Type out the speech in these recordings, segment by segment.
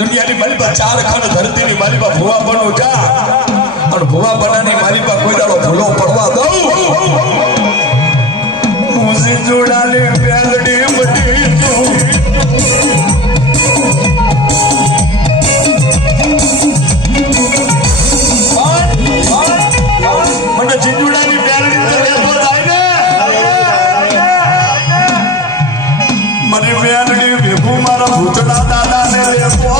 દુનિયાની મારી પાસે ચાર ખંડ ધરતીની મારી પાસે ભૂવા બનો જા અને ભૂવા બનાની મારી પાસે કોઈ દાડો ભૂલો પડવા દઉં મુઝે જોડાલે પ્યાલડી બટી મને જીજુડાની પ્યાલડી તો લેતો જાય ને મને પ્યાલડી ભેગું મારા ભૂતના દાદાને લેતો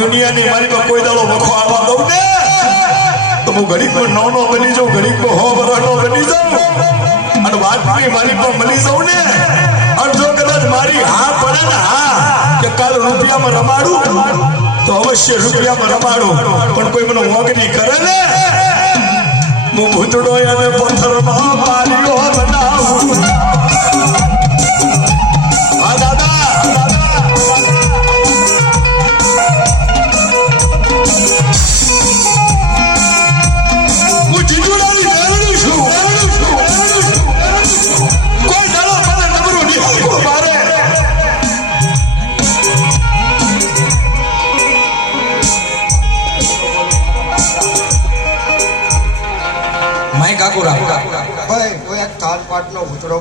દુનિયાની મારી પર કોઈ દાડો વખો આવવા દઉં ને તો હું ઘડીક પર નવનો બની જાઉં, ઘડીક પર 100 વર્ષનો બની જાઉં અને વાતની મારી પર મળી જાઉં ને અને જો કદાચ મારી હા પડે ને હા કે કાલ રૂપિયામાં રમાડું તો અવશ્ય રૂપિયામાં રમાડું, પણ કોઈ મને મોગની કરે ને હું ભૂતડો અને પથ્થરમાં પારીઓ બનાવું. હા દાદા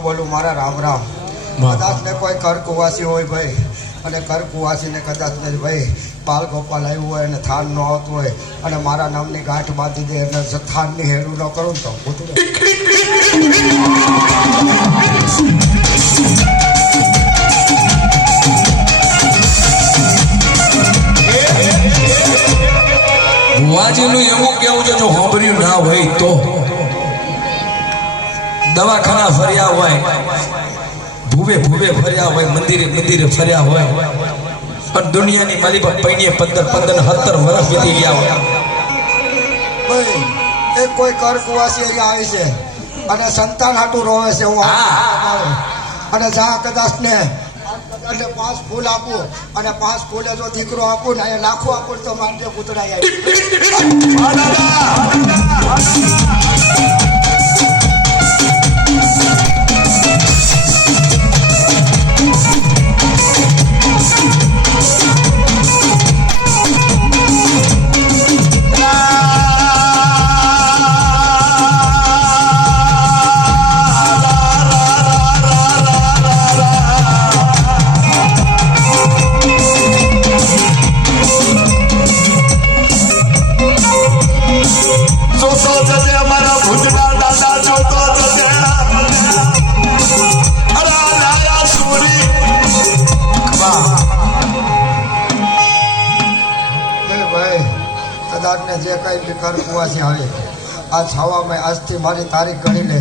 બોલું મારા રામ રામ. કદાચ ને કોઈ કર કુવાસી હોય ભાઈ અને કર કુવાસી ને કદાચ ને ભાઈ બાલ ગોપાલ આવ્યું હોય અને થાન ન આવતું હોય અને મારા નામની ગાંઠ બાંધી દે અને થાનની હેરું ન કરું તો ભુવાજીનું એવું કેવું છે જો હોંભર્યું ના હોય તો દવાખાના ફર્યા હોય, ભૂવે ફર્યા હોય, મંદિરે ફર્યા હોય, પણ દુનિયાની મારી પર પૈણીએ 15 17 વર્ષ વીતી ગયા હોય. ભાઈ એ કોઈ કર કુવાસી અહીંયા આવી છે અને સંતાન હાટું રોવે છે હું અને જા કદાચ ને એટલે 5 ફૂલ આપું અને 5 ફૂલે જો દીકરો આપું ને અહીંયા લાખો આપું તો માંડે કૂતરાઈ જે કઈ બી કર કુવાસી આવે આજ આજથી મારી તારીખ ગણી લે.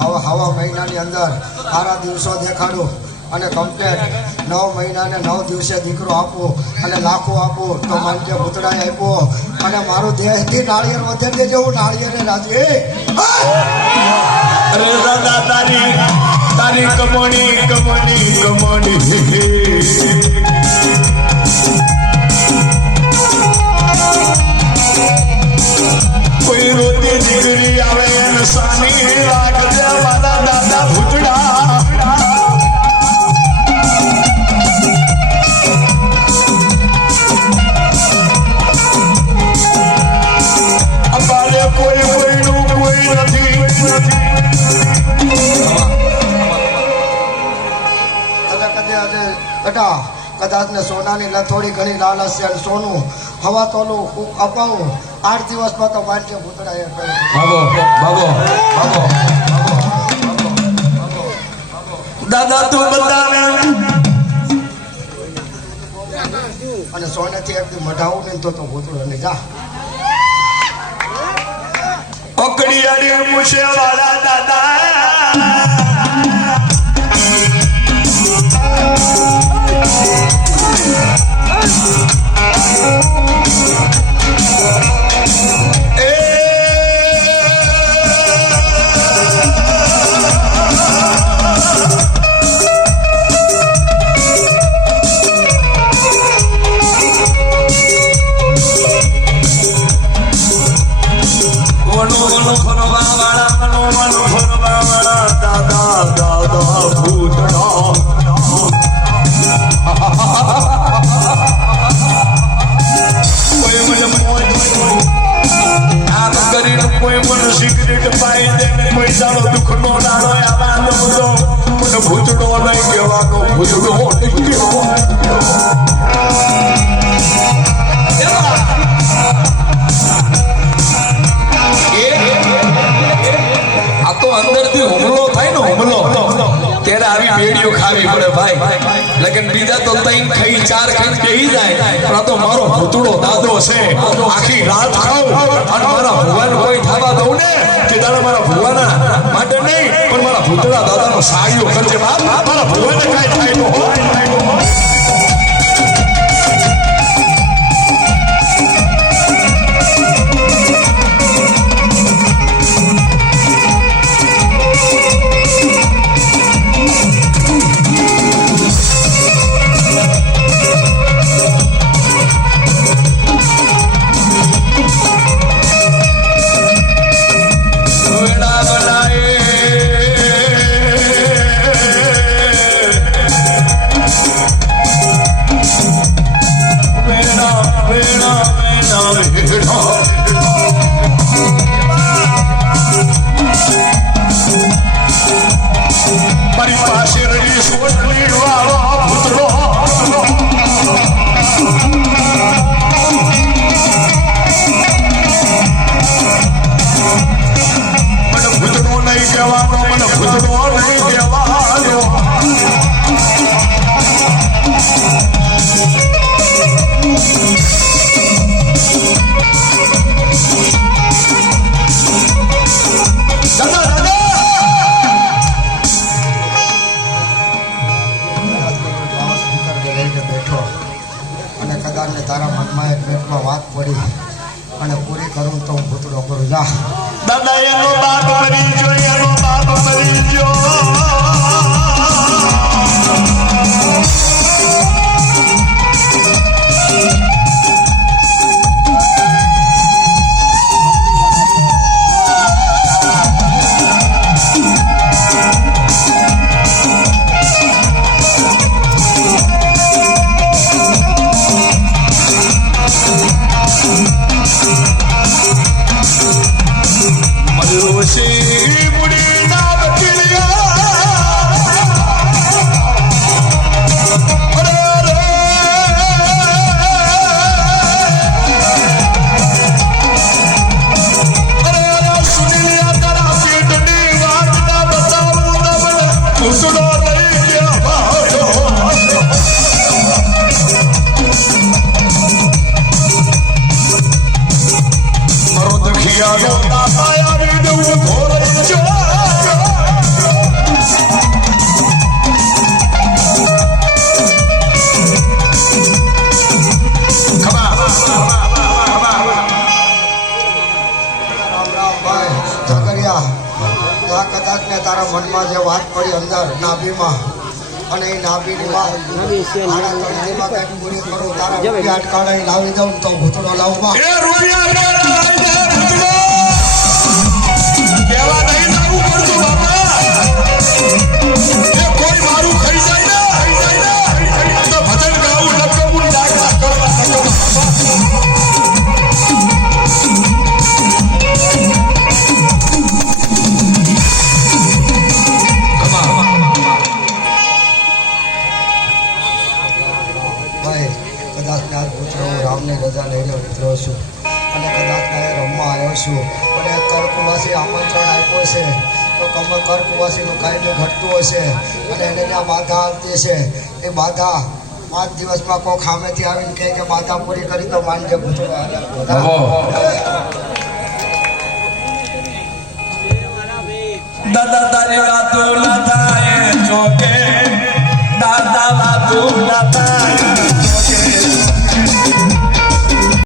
હવે હવા મહિનાની અંદર સારા દિવસો દેખાડું અને કમ્પ્લેટ 9 મહિનાને 9 દિવસે દીકરો આપું અને લાખો આપું તો માનજે ભૂતડાએ આપ્યો અને મારું દેહથી નાળિયેર વધે દે જેવું નાળિયેરે રાજી. અરે દાદા તારી કમોણી કોઈ રોતી દીકરી આવે એને સાની લાગજે મારા દાદા ભૂતડા. બેટા કદાચ ને સોનાની થોડી ઘણી લાલચ છે અને સોનું હવા તોલું અપાવું 8 દિવસમાં તો વાંચે ભૂતડા એ કહે બાબો બાબો બાબો દાદા તું બતાવે અને સોનેથી એકદમ મઢાવું ને તો ભૂતડો નહીં જા પકડી મુશે વાળા દાદા કોઈ મને સિગરેટ પાઈ દે કોઈ જાણો દુઃખ નો નાનો આવાનો બધો મને ભૂતડો નહીં કહેવાનો ભૂતડો નહીં આ તો અંદરથી હુમલો થાય ને હુમલો ત્યારે આવી બેડીઓ ખાવી પડે ભાઈ લેકિન બીજા તો 3 ખાઈ 4 ખાઈ બેહી જાય પણ આ તો મારો ભૂતડો દાદો છે આખી રાત ખાઉં અને મારા ભુવન કોઈ થવા દઉં ને કે દાદા મારા ભુવાના માટે નહીં પણ મારા ભૂતડા દાદાનો સાયો કરજે બાપ મારા ભુવને કાઈ થાય તો તારા મનમાં એક પેટમાં વાત પડી અને પૂરી કરું તો હું ભૂતડો કરું જા દાદા એનો બાપ મરી ગયો એનો બાપ મરી ગયો તારા મનમાં જે વાત પડી અંદર નાભીમાં અને એ નાભીની વાત પૂરી કરું તારા રૂપિયા અટકાળા લાવી દઉં તો ભૂતળો લાવવા કોઈ મારું ખાઈ જાય ને ભજન ગાવું લખવું છું અને કર્કવાસી આમંત્રણ આપ્યો છે તો કર્કવાસીનું કાંઈ ઘટતું હશે અને એને ત્યાં બાધા આવતી છે એ બાધા 5 દિવસમાં કોઈ ખામેથી આવીને કહે કે બાધા પૂરી કરી તો માનજે ભૂતળો